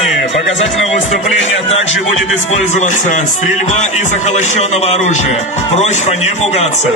завершении показательного выступления также будет использоваться стрельба из охолощенного оружия. Просьба не пугаться.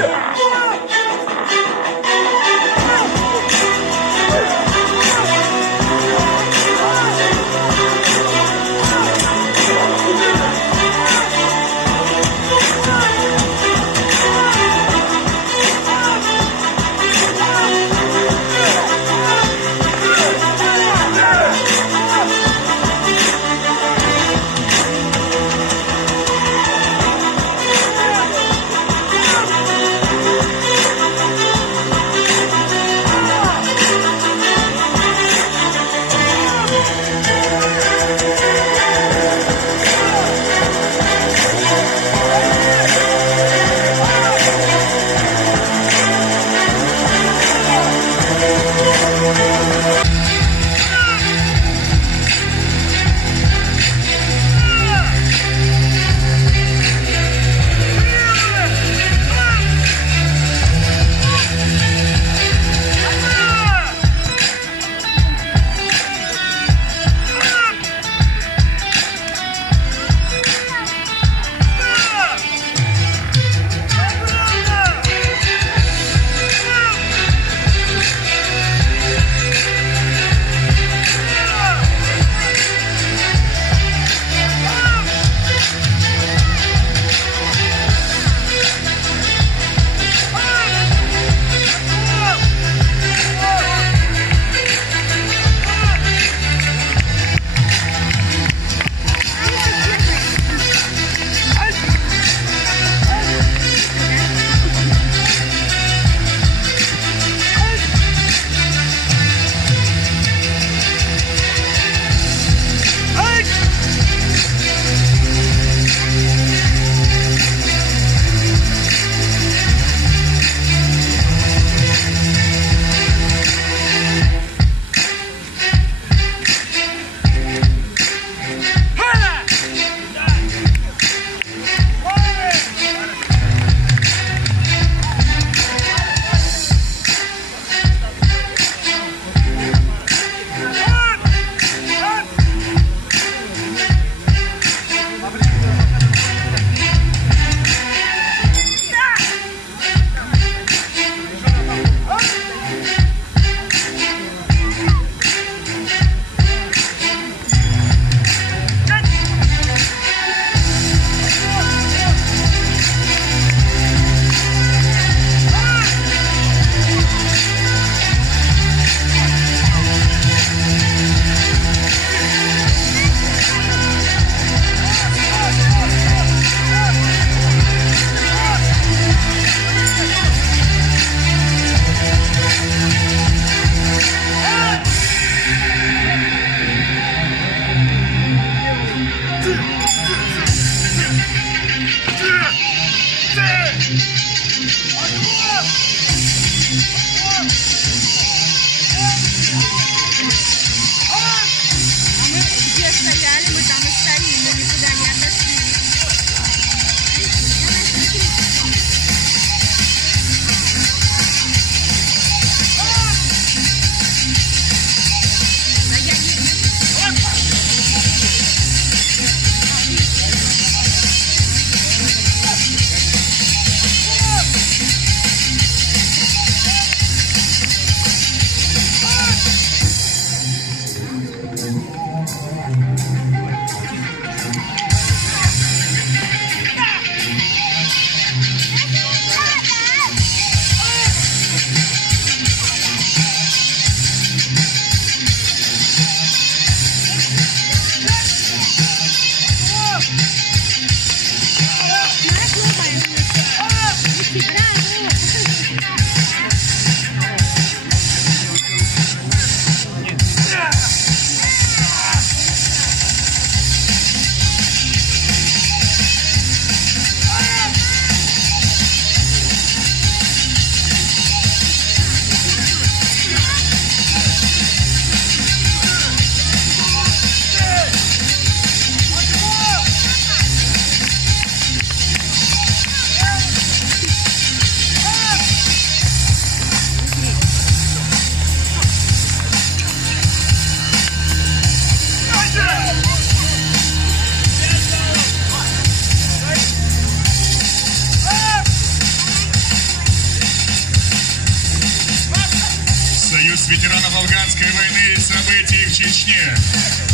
афганской войны и событий в Чечне.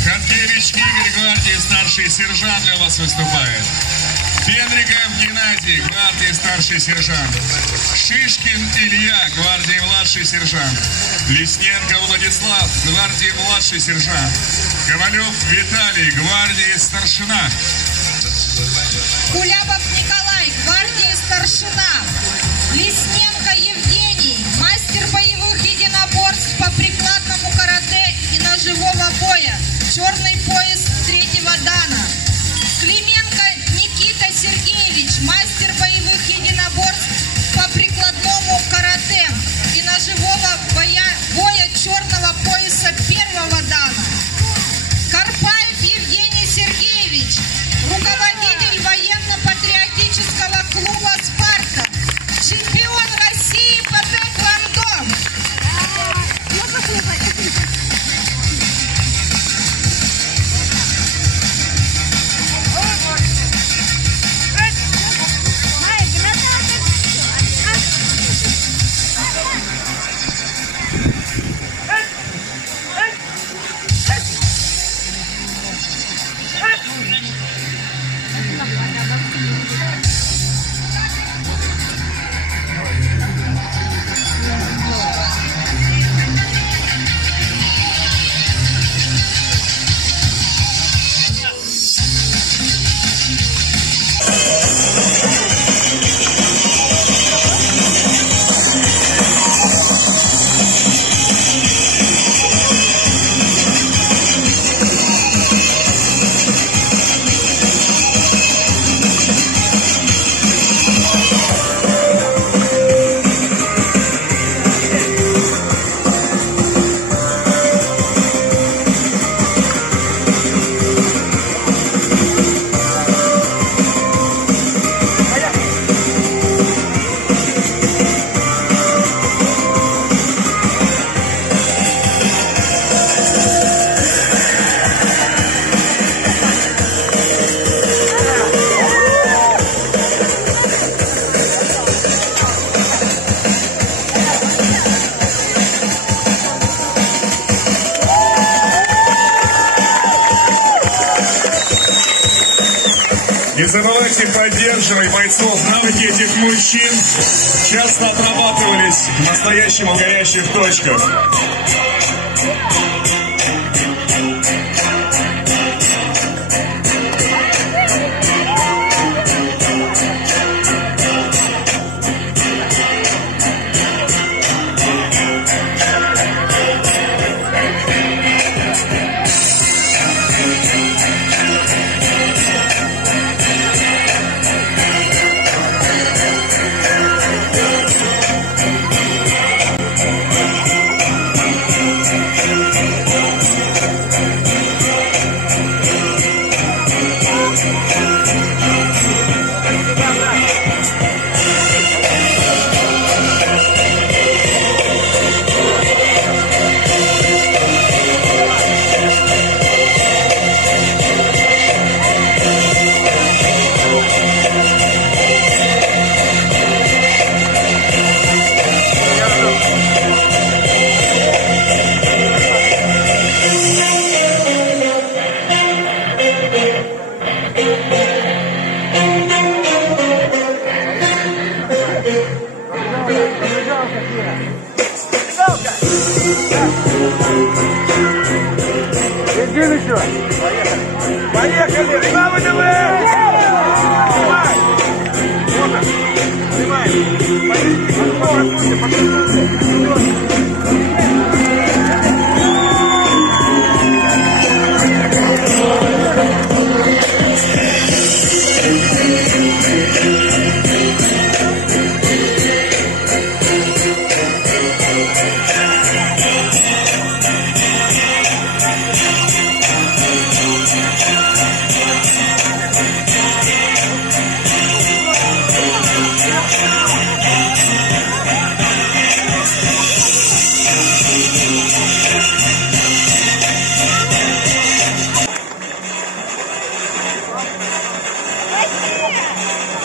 Хаткевич Игорь, гвардии старший сержант, для вас выступает. Бендриков Геннадий, гвардии старший сержант. Шишкин Илья, гвардии младший сержант. Лесненко Владислав, гвардии младший сержант. Ковалев Виталий, гвардии старшина. Кулябов Николай, гвардии старшина. Лесненко Евгений, мастер боевых единоборств по прикладному карате и ножевого боя, черный пояс 3-го дана. Клименко Никита Сергеевич, мастер боевых единоборств по прикладному карате и ножевого боя черного пояса 1-го дана. Карпаев Евгений Сергеевич, руководитель военно-патриотического клуба «Спарта», чемпион России по тэквондо. Не забывайте поддерживать бойцов. Навыки этих мужчин часто отрабатывались по-настоящему в горячих точках. Поехали! Слава ДВ! Снимай!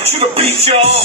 To the beat, y'all.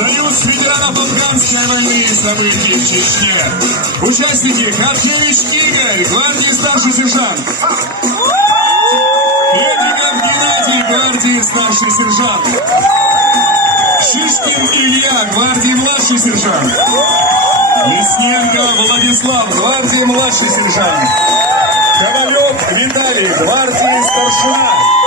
Союз ветеранов Афганской войны и событий в Чечне. Участники: Хаджевич Игорь, гвардии старший сержант. Петриков Геннадий, гвардии старший сержант. Шишкин Илья, гвардии младший сержант. Лесненко Владислав, гвардии младший сержант. Ковалев Виталий, гвардии старшина.